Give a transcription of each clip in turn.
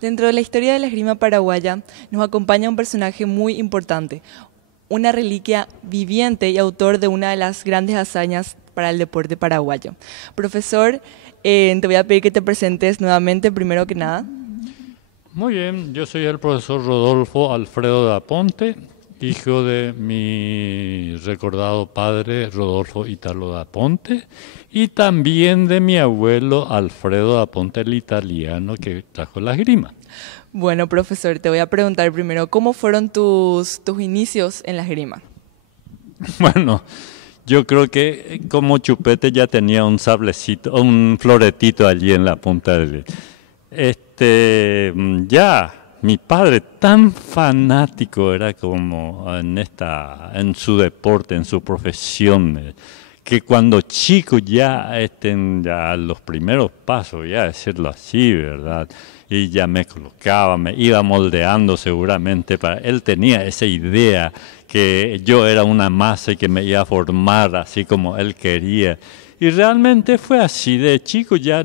Dentro de la historia de la esgrima paraguaya nos acompaña un personaje muy importante, una reliquia viviente y autor de una de las grandes hazañas para el deporte paraguayo. Profesor, te voy a pedir que te presentes nuevamente, primero que nada. Muy bien, yo soy el profesor Rodolfo Alfredo da Ponte, hijo de mi recordado padre Rodolfo Italo da Ponte y también de mi abuelo Alfredo da Ponte, el italiano que trajo la esgrima. Bueno, profesor, te voy a preguntar primero, ¿cómo fueron tus inicios en la esgrima? Bueno, yo creo que como chupete ya tenía un sablecito, un floretito allí en la punta del... ya mi padre tan fanático era como en su deporte, en su profesión, que cuando chico ya los primeros pasos, ya decirlo así, ¿verdad? Y ya me colocaba, me iba moldeando seguramente él tenía esa idea que yo era una masa y que me iba a formar así como él quería. Y realmente fue así, de chico ya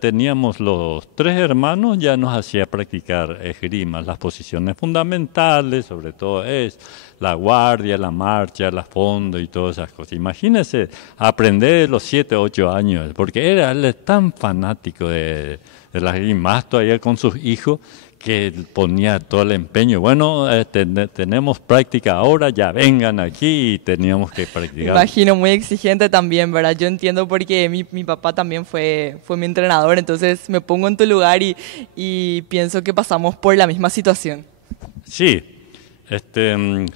teníamos los tres hermanos, ya nos hacía practicar esgrima, las posiciones fundamentales, sobre todo es la guardia, la marcha, la fondo y todas esas cosas. Imagínense aprender de los 7, 8 años, porque él es tan fanático de la esgrima, más todavía con sus hijos, que ponía todo el empeño. Bueno, tenemos práctica ahora, ya vengan aquí y teníamos que practicar. Imagino, muy exigente también, ¿verdad? Yo entiendo porque mi papá también fue mi entrenador, entonces me pongo en tu lugar y pienso que pasamos por la misma situación. Sí,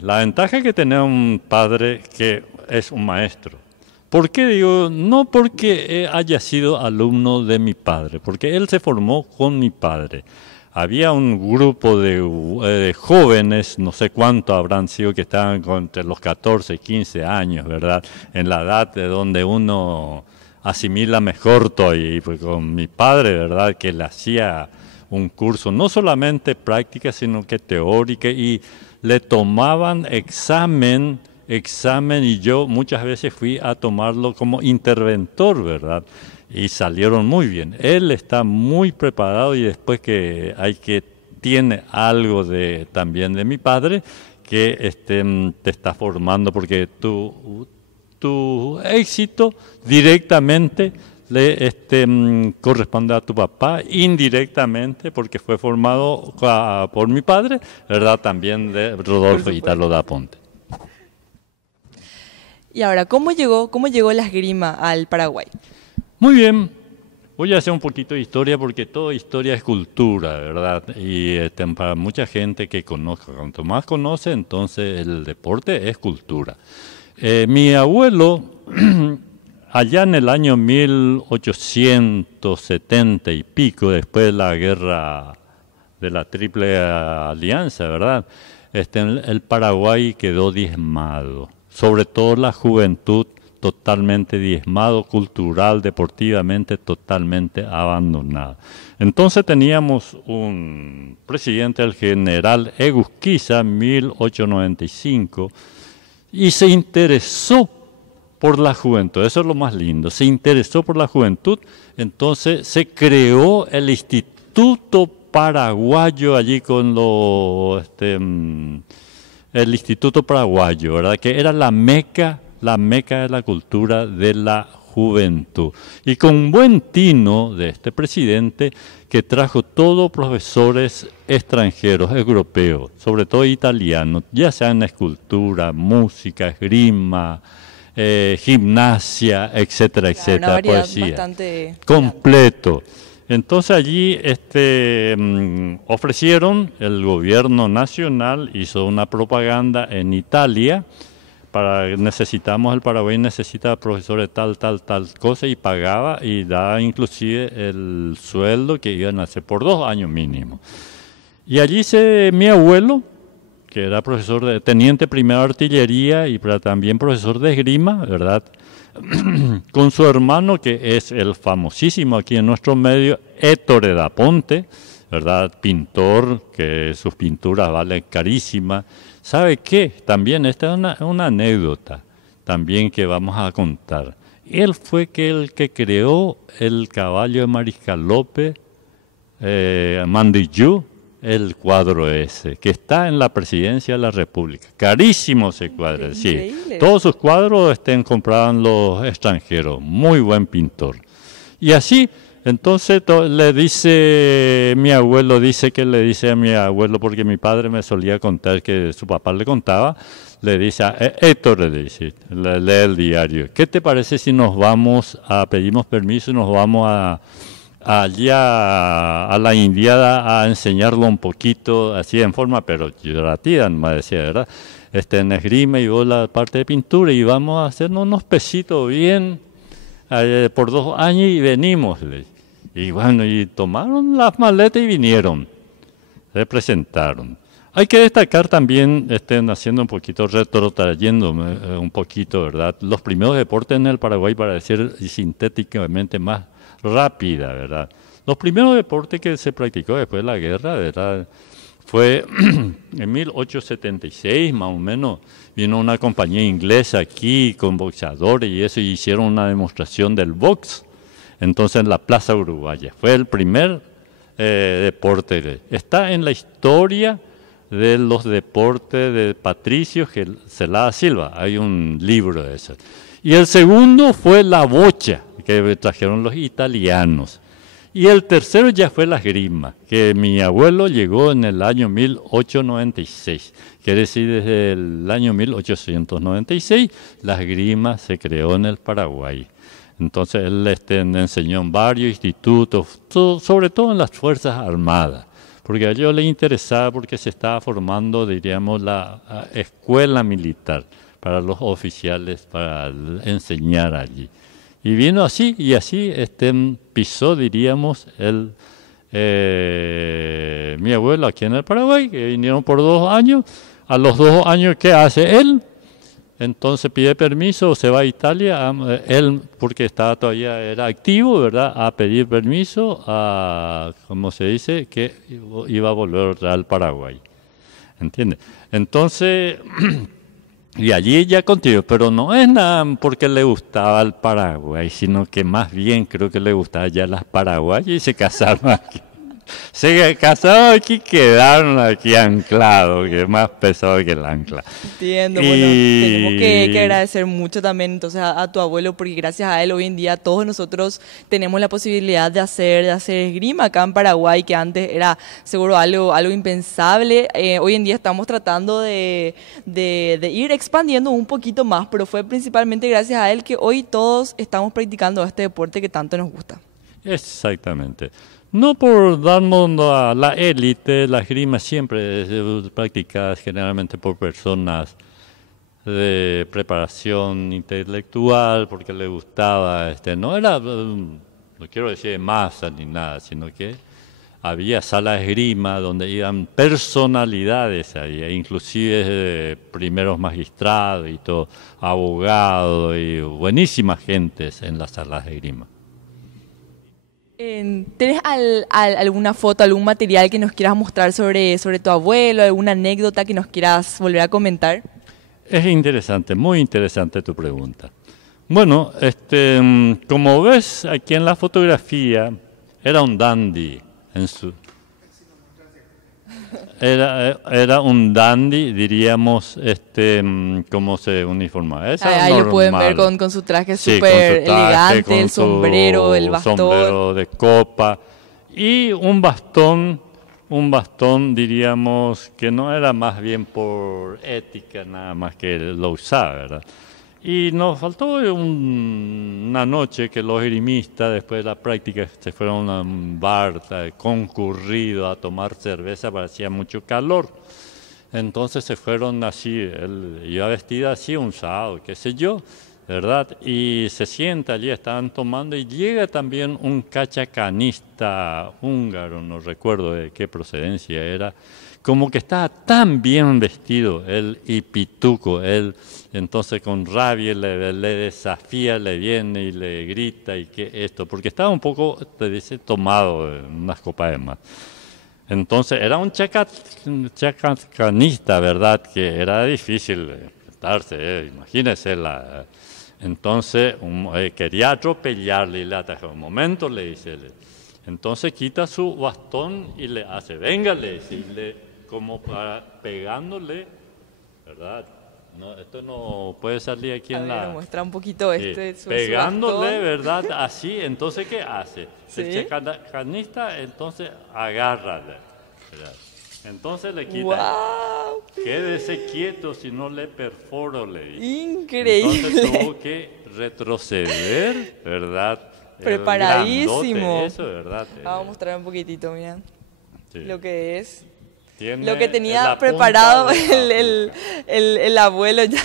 la ventaja es que tener un padre que es un maestro. ¿Por qué digo? No porque haya sido alumno de mi padre, porque él se formó con mi padre. Había un grupo de jóvenes, no sé cuántos habrán sido, que estaban entre los 14 y 15 años, ¿verdad? En la edad de donde uno asimila mejor todo. Y pues con mi padre, ¿verdad? Que le hacía un curso, no solamente práctica, sino que teórica, y le tomaban examen, y yo muchas veces fui a tomarlo como interventor, ¿verdad? Y salieron muy bien. Él está muy preparado y después tiene algo también de mi padre que te está formando, porque tu éxito directamente le corresponde a tu papá, indirectamente porque fue formado por mi padre, ¿verdad? También de Rodolfo Italo da Ponte. Y ahora, ¿cómo llegó la esgrima al Paraguay? Muy bien, voy a hacer un poquito de historia porque toda historia es cultura, ¿verdad? Y para mucha gente que conozca, cuanto más conoce, entonces el deporte es cultura. Mi abuelo, allá en el año 1870 y pico, después de la guerra de la Triple Alianza, ¿verdad? El Paraguay quedó diezmado, sobre todo la juventud, totalmente diezmado, cultural, deportivamente totalmente abandonado. Entonces teníamos un presidente, el general Egusquiza, 1895, y se interesó por la juventud. Eso es lo más lindo, se interesó por la juventud. Entonces se creó el Instituto Paraguayo allí con el Instituto Paraguayo, ¿verdad? Que era la meca de la cultura de la juventud. Y con buen tino de este presidente, que trajo todos profesores extranjeros, europeos, sobre todo italianos, ya sea en escultura, música, esgrima, gimnasia, etcétera, etcétera, poesía, bastante completo. Entonces allí ofrecieron, el gobierno nacional hizo una propaganda en Italia, el Paraguay necesita profesores tal cosa, y pagaba y daba inclusive el sueldo que iban a hacer por 2 años mínimo. Y allí mi abuelo, que era profesor de teniente primero de artillería y también profesor de esgrima, ¿verdad? Con su hermano, que es el famosísimo aquí en nuestro medio, Ettore da Ponte, ¿verdad? Pintor, que sus pinturas valen carísimas. ¿Sabe qué? También esta es una anécdota también que vamos a contar. Él fue el que creó el caballo de Mariscal López, Mandillú el cuadro ese, que está en la Presidencia de la República. Carísimo ese cuadro, sí. Increíble. Todos sus cuadros compraban los extranjeros. Muy buen pintor. Y así, entonces le dice, mi abuelo dice que le dice a mi abuelo, porque mi padre me solía contar que su papá le contaba, le dice a Héctor, le dice, lee el diario, ¿qué te parece si nos vamos pedimos permiso y nos vamos allá a la Indiada a enseñarlo un poquito, así en forma peyorativa, me decía, ¿verdad? En esgrima y vos la parte de pintura, y vamos a hacernos unos pesitos bien por 2 años y venimos. Y bueno, y tomaron las maletas y vinieron, se presentaron. Hay que destacar también, haciendo un poquito, retrotrayéndome un poquito, ¿verdad? Los primeros deportes en el Paraguay, para decir sintéticamente más rápida, ¿verdad? Los primeros deportes que se practicó después de la guerra, ¿verdad? Fue en 1876, más o menos, vino una compañía inglesa aquí con boxeadores y eso, y hicieron una demostración del box, entonces en la Plaza Uruguaya. Fue el primer deporte. Está en la historia de los deportes de Patricio Celada Silva, hay un libro de eso. Y el segundo fue la bocha, que trajeron los italianos. Y el tercero ya fue la esgrima, que mi abuelo llegó en el año 1896. Quiere decir, desde el año 1896, la esgrima se creó en el Paraguay. Entonces él enseñó en varios institutos, sobre todo en las Fuerzas Armadas, porque a ellos les interesaba, porque se estaba formando, diríamos, la escuela militar para los oficiales, para enseñar allí. Y vino así, y así pisó, diríamos, mi abuelo aquí en el Paraguay, que vinieron por 2 años. A los 2 años, ¿qué hace él? Entonces pide permiso, se va a Italia, él, porque todavía era activo, ¿verdad?, a pedir permiso, ¿cómo se dice?, que iba a volver al Paraguay. ¿Entiendes? Entonces, y allí ya continuó, pero no es nada porque le gustaba el Paraguay, sino que más bien creo que le gustaba ya las paraguayas y se casaron aquí. Se casaron aquí, quedaron aquí anclados, que es más pesado que el ancla. Entiendo, bueno, tenemos que agradecer mucho también entonces a tu abuelo, porque gracias a él hoy en día todos nosotros tenemos la posibilidad de hacer esgrima acá en Paraguay, que antes era seguro algo impensable. Hoy en día estamos tratando de ir expandiendo un poquito más, pero fue principalmente gracias a él que hoy todos estamos practicando este deporte que tanto nos gusta. Exactamente. No por darnos a la élite, la esgrima siempre es practicada generalmente por personas de preparación intelectual, porque le gustaba, no era, no quiero decir masa ni nada, sino que había salas de esgrima donde iban personalidades ahí, inclusive primeros magistrados y todo, abogados y buenísimas gentes en las salas de esgrima. ¿Tienes alguna foto, algún material que nos quieras mostrar sobre tu abuelo, alguna anécdota que nos quieras volver a comentar? Es interesante, muy interesante tu pregunta. Bueno, como ves aquí en la fotografía, era un dandy era un dandy, diríamos, cómo se uniformaba. Ahí lo pueden ver con su traje súper elegante, el sombrero, el bastón. Sombrero de copa y un bastón, diríamos, que no era más bien por ética, nada más que lo usaba, ¿verdad? Y nos faltó una noche que los esgrimistas, después de la práctica, se fueron a un bar concurrido a tomar cerveza, porque hacía mucho calor. Entonces se fueron así, él iba vestida así, un sábado, qué sé yo, ¿verdad? Y se sienta allí, estaban tomando, y llega también un cachacanista húngaro, no recuerdo de qué procedencia era, como que estaba tan bien vestido, él y pituco, él entonces con rabia le desafía, le viene y le grita y que esto, porque estaba un poco, te dice, tomado, unas copas de más. Entonces era un chacacanista, ¿verdad? Que era difícil enfrentarse, imagínese entonces quería atropellarle y le atajó un momento, le dice, Entonces quita su bastón y le hace, véngale, como para pegándole, ¿verdad? No, esto no puede salir aquí en la... muestra un poquito pegándole, su ¿verdad? Así, entonces, ¿qué hace? ¿Sí? El chacanista, entonces, agárrale, ¿verdad? Entonces le quita, ¡Wow! quédese quieto si no le perforo, le dice. Increíble. Entonces tuvo que retroceder, ¿verdad? Preparadísimo. Eso, ¿verdad? Vamos a mostrar un poquitito, mira. Sí. Lo que es. Tiene Lo que tenía la preparado punta de el abuelo ya.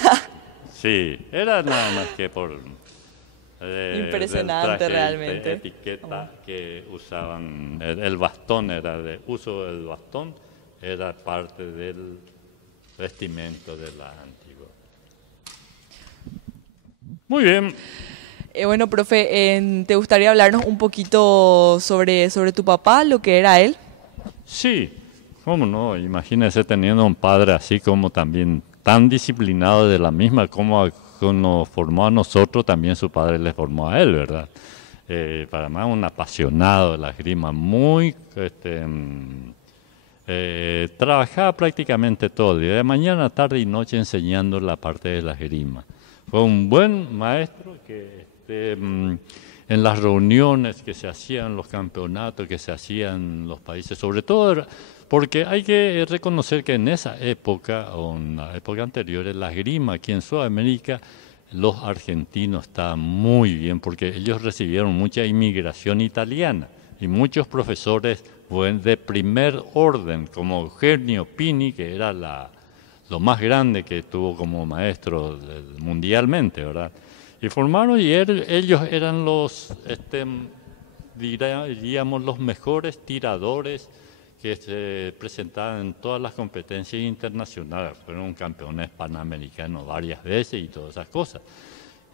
Sí, era nada más que por... Impresionante del traje, realmente. Etiqueta que usaban, el bastón era de uso del bastón, era parte del vestimento de la antigua. Muy bien. Bueno, profe, ¿te gustaría hablarnos un poquito sobre tu papá, lo que era él? Sí, cómo no, imagínese teniendo un padre así como también tan disciplinado de la misma como nos formó a nosotros, también su padre le formó a él, ¿verdad? Para más un apasionado de la esgrima, muy, trabajaba prácticamente todo el día, de mañana, tarde y noche enseñando la parte de la esgrima. Fue un buen maestro que en las reuniones que se hacían, los campeonatos que se hacían en los países, sobre todo porque hay que reconocer que en esa época o en la época anterior, la esgrima aquí en Sudamérica, los argentinos estaban muy bien porque ellos recibieron mucha inmigración italiana y muchos profesores de primer orden, como Eugenio Pini, que era lo más grande que tuvo como maestro mundialmente, ¿verdad? Y formaron, y ellos eran diríamos, los mejores tiradores que se presentaban en todas las competencias internacionales. Fueron campeones panamericanos varias veces y todas esas cosas.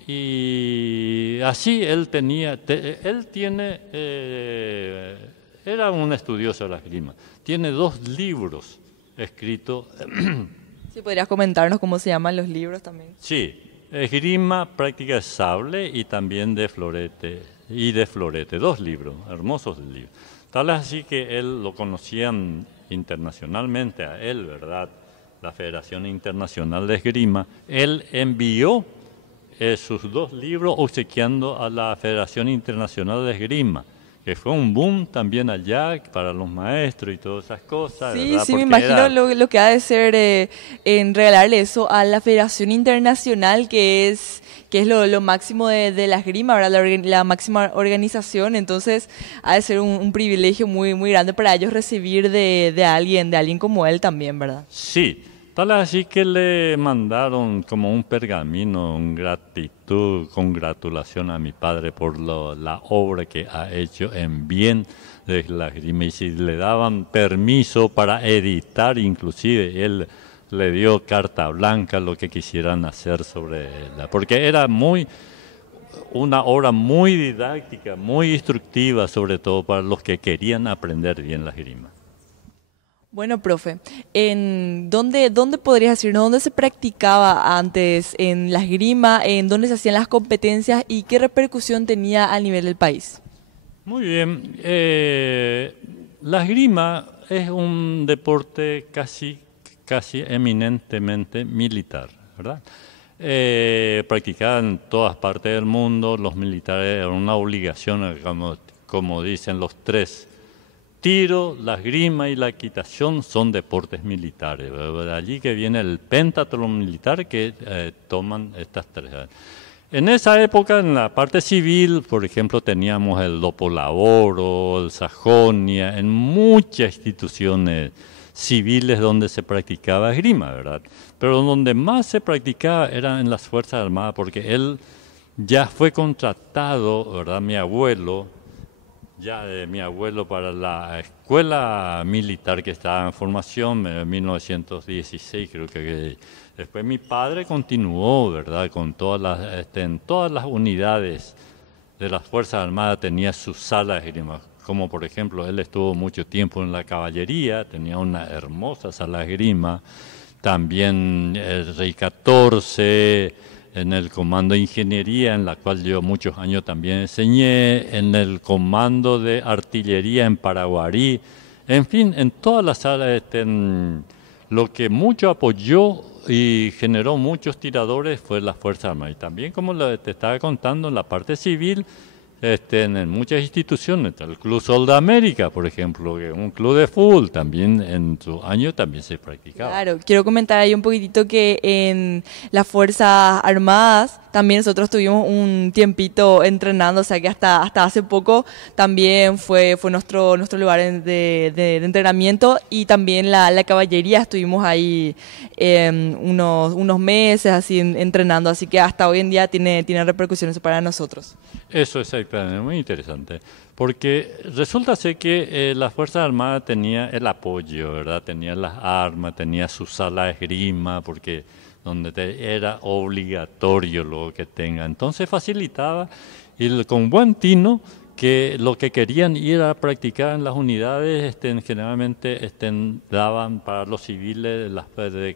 Y así era un estudioso de la esgrima. Tiene 2 libros escritos. Sí, ¿podrías comentarnos cómo se llaman los libros también? Sí, esgrima, práctica de sable y también de florete. 2 libros, hermosos libros. Tal es así que él lo conocían internacionalmente a él, ¿verdad? La Federación Internacional de Esgrima. Él envió sus 2 libros obsequiando a la Federación Internacional de Esgrima, que fue un boom también allá para los maestros y todas esas cosas. Sí, ¿verdad? sí, me Porque imagino lo que ha de ser en regalarle eso a la Federación Internacional, que es lo máximo de la esgrima, ¿verdad? La máxima organización. Entonces ha de ser un privilegio muy, muy grande para ellos recibir de alguien como él también, ¿verdad? Sí, tal así que le mandaron como un pergamino, congratulación a mi padre por la obra que ha hecho en bien de la esgrima, y si le daban permiso para editar, inclusive él le dio carta blanca lo que quisieran hacer sobre ella, porque era una obra muy didáctica, muy instructiva, sobre todo para los que querían aprender bien la esgrima. Bueno, profe, ¿dónde podrías decirnos dónde se practicaba antes en la esgrima, en dónde se hacían las competencias y qué repercusión tenía a nivel del país? Muy bien, la esgrima es un deporte casi eminentemente militar, ¿verdad? Practicada en todas partes del mundo, los militares eran una obligación, como dicen los 3. Tiro, la esgrima y la equitación son deportes militares. De allí que viene el pentatlón militar que toman estas 3. En esa época, en la parte civil, por ejemplo, teníamos el Dopolaboro, el Sajonia, en muchas instituciones civiles donde se practicaba esgrima, ¿verdad? Pero donde más se practicaba era en las Fuerzas Armadas, porque él ya fue contratado, ¿verdad? Mi abuelo para la escuela militar que estaba en formación en 1916, creo que después mi padre continuó, ¿verdad? Con en todas las unidades de las Fuerzas Armadas tenía su sala de esgrima, como por ejemplo él estuvo mucho tiempo en la caballería, tenía una hermosa sala de esgrima, también el Rey XIV, en el comando de ingeniería, en la cual yo muchos años también enseñé, en el comando de artillería en Paraguarí, en fin, en todas las áreas, lo que mucho apoyó y generó muchos tiradores fue la Fuerza Armada. Y también, como te estaba contando, en la parte civil, en muchas instituciones, el Club Sol de América, por ejemplo, que es un club de fútbol, también en su año también se practicaba. Claro, quiero comentar ahí un poquitito que en las Fuerzas Armadas también nosotros tuvimos un tiempito entrenando, o sea que hasta hace poco también fue nuestro lugar de entrenamiento, y también la caballería estuvimos ahí unos meses así entrenando, así que hasta hoy en día tiene repercusiones para nosotros. Eso es exactamente, muy interesante, porque resulta ser que las Fuerzas Armadas tenía el apoyo, ¿verdad? Tenía las armas, tenía su sala de esgrima, porque donde era obligatorio lo que tenga. Entonces facilitaba, y con buen tino, que lo que querían ir a practicar en las unidades, generalmente daban para los civiles,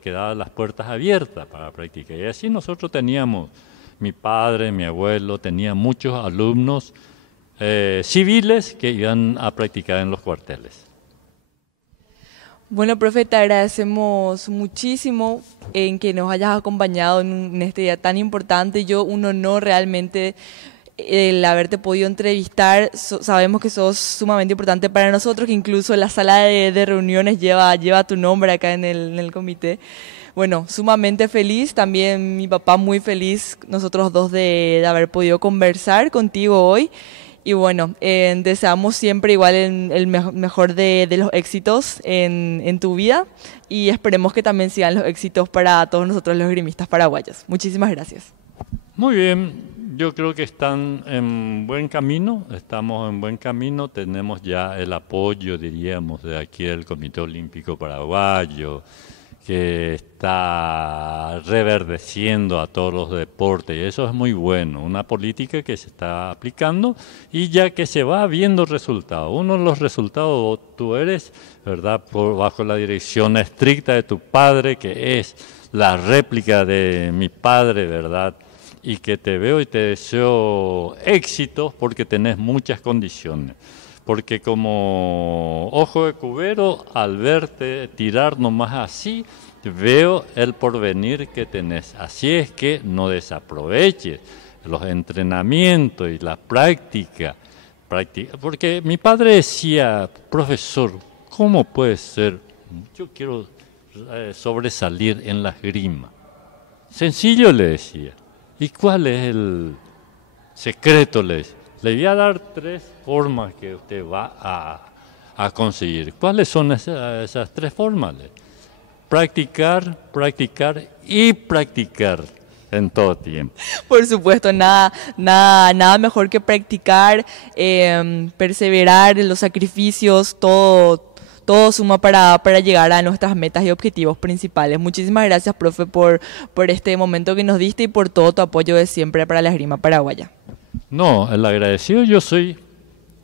quedaban las puertas abiertas para practicar. Y así nosotros teníamos, mi padre, mi abuelo, tenía muchos alumnos civiles que iban a practicar en los cuarteles. Bueno, profe, te agradecemos muchísimo en que nos hayas acompañado en este día tan importante. Un honor realmente el haberte podido entrevistar. Sabemos que sos sumamente importante para nosotros, que incluso la sala de reuniones lleva tu nombre acá en el comité. Bueno, sumamente feliz, también mi papá muy feliz, nosotros dos de haber podido conversar contigo hoy. Y bueno, deseamos siempre igual el mejor de los éxitos en tu vida, y esperemos que también sigan los éxitos para todos nosotros los esgrimistas paraguayos. Muchísimas gracias. Muy bien, yo creo que están en buen camino, estamos en buen camino, tenemos ya el apoyo, diríamos, de aquí del Comité Olímpico Paraguayo, que está reverdeciendo a todos los deportes, y eso es muy bueno, una política que se está aplicando y ya que se va viendo resultados. Uno de los resultados tú eres, ¿verdad?, bajo la dirección estricta de tu padre, que es la réplica de mi padre, ¿verdad?, y que te veo y te deseo éxitos porque tenés muchas condiciones. Porque como ojo de cubero, al verte tirar nomás así, veo el porvenir que tenés. Así es que no desaproveches los entrenamientos y la práctica. Porque mi padre decía, profesor, ¿cómo puede ser? Yo quiero sobresalir en la esgrima. Sencillo, le decía. ¿Y cuál es el secreto? Le decía. Le voy a dar 3 formas que usted va a conseguir. ¿Cuáles son esas 3 formas? Practicar, practicar y practicar en todo tiempo. Por supuesto, nada mejor que practicar, perseverar en los sacrificios, todo suma para llegar a nuestras metas y objetivos principales. Muchísimas gracias, profe, por este momento que nos diste y por todo tu apoyo de siempre para la esgrima paraguaya. No, el agradecido yo soy,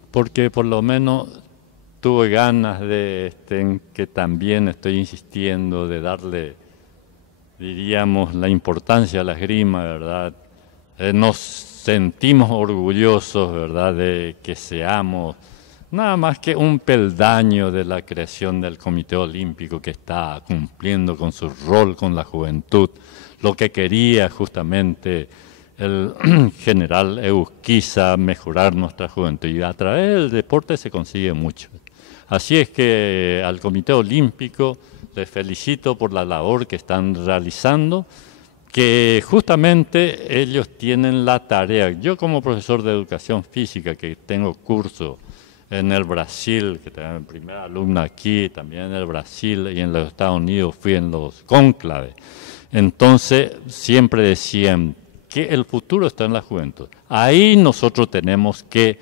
porque por lo menos tuve ganas de, que también estoy insistiendo, de darle, diríamos, la importancia a la esgrima, ¿verdad? Nos sentimos orgullosos, ¿verdad?, de que seamos nada más que un peldaño de la creación del Comité Olímpico, que está cumpliendo con su rol con la juventud, lo que quería justamente el general Eusquiza, mejorar nuestra juventud, y a través del deporte se consigue mucho. Así es que al Comité Olímpico les felicito por la labor que están realizando, que justamente ellos tienen la tarea. Yo como profesor de educación física, que tengo curso en el Brasil, que tengo mi primera alumna aquí, también en el Brasil y en los Estados Unidos fui en los cónclaves. Entonces siempre decían que el futuro está en la juventud. Ahí nosotros tenemos que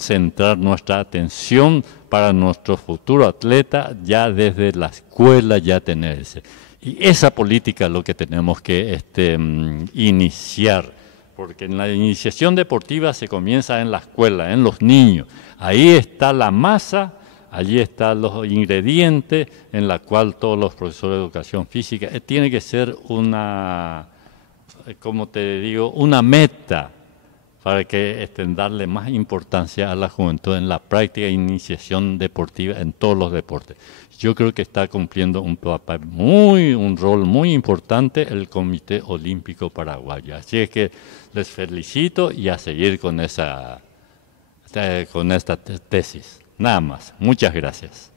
centrar nuestra atención para nuestro futuro atleta, ya desde la escuela ya tener ese. Y esa política es lo que tenemos que iniciar, porque en la iniciación deportiva se comienza en la escuela, en los niños. Ahí está la masa, allí están los ingredientes en la cual todos los profesores de educación física tiene que ser una como te digo, una meta para que darle más importancia a la juventud en la práctica e iniciación deportiva en todos los deportes. Yo creo que está cumpliendo un rol muy importante el Comité Olímpico Paraguayo. Así es que les felicito y a seguir con esta tesis. Nada más. Muchas gracias.